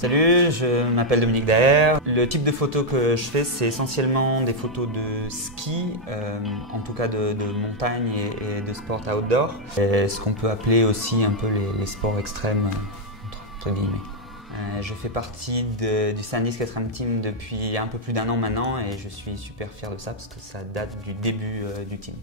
Salut, je m'appelle Dominique Daher. Le type de photos que je fais, c'est essentiellement des photos de ski, en tout cas de montagne et de sport outdoor. Et ce qu'on peut appeler aussi un peu les sports extrêmes, entre guillemets. Je fais partie du SanDisk Extreme Team depuis un peu plus d'1 an maintenant et je suis super fier de ça parce que ça date du début du team.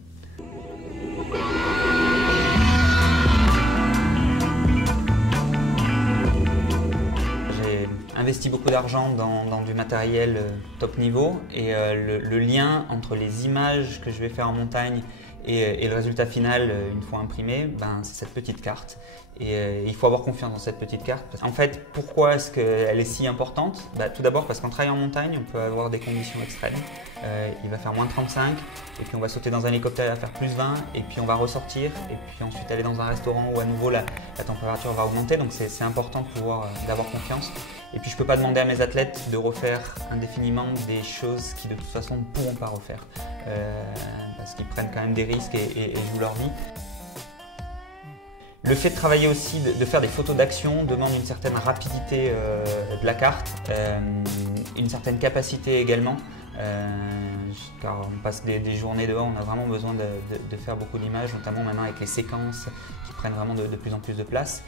J'ai investi beaucoup d'argent dans du matériel top niveau et le lien entre les images que je vais faire en montagne et le résultat final, une fois imprimé, c'est cette petite carte. Et il faut avoir confiance dans cette petite carte. En fait, pourquoi est-ce qu'elle est si importante? Tout d'abord parce qu'en travaillant en montagne, on peut avoir des conditions extrêmes. Il va faire moins 35, et puis on va sauter dans un hélicoptère à faire plus 20, et puis on va ressortir, et puis ensuite aller dans un restaurant où à nouveau la température va augmenter. Donc c'est important d'avoir confiance. Et puis je ne peux pas demander à mes athlètes de refaire indéfiniment des choses qui de toute façon ne pourront pas refaire. Parce qu'ils prennent quand même des risques et jouent leur vie. Le fait de travailler aussi, de faire des photos d'action demande une certaine rapidité de la carte, une certaine capacité également, car on passe des journées dehors, on a vraiment besoin de faire beaucoup d'images, notamment maintenant avec les séquences qui prennent vraiment de plus en plus de place.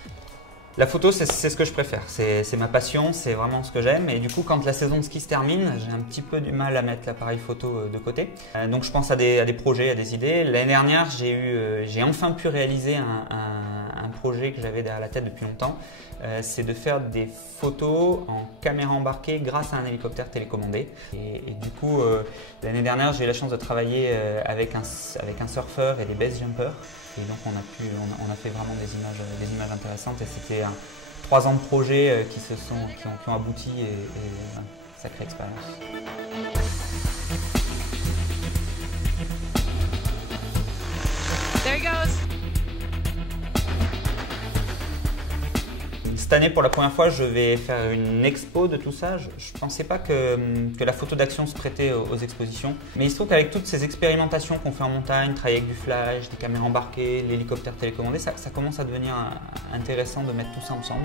La photo, c'est ce que je préfère, c'est ma passion, c'est vraiment ce que j'aime et du coup quand la saison de ski se termine, j'ai un petit peu du mal à mettre l'appareil photo de côté. Donc je pense à des projets, à des idées. L'année dernière, j'ai enfin pu réaliser un projet que j'avais derrière la tête depuis longtemps. C'est de faire des photos en caméra embarquée grâce à un hélicoptère télécommandé. Et du coup, l'année dernière, j'ai eu la chance de travailler avec un surfeur et des base jumpers. Et donc on a fait vraiment des images intéressantes et c'était 3 ans de projet qui ont abouti et sacrée expérience. There he goes. Cette année, pour la première fois, je vais faire une expo de tout ça. Je ne pensais pas que la photo d'action se prêtait aux expositions. Mais il se trouve qu'avec toutes ces expérimentations qu'on fait en montagne, travailler avec du flash, des caméras embarquées, l'hélicoptère télécommandé, ça commence à devenir intéressant de mettre tout ça ensemble.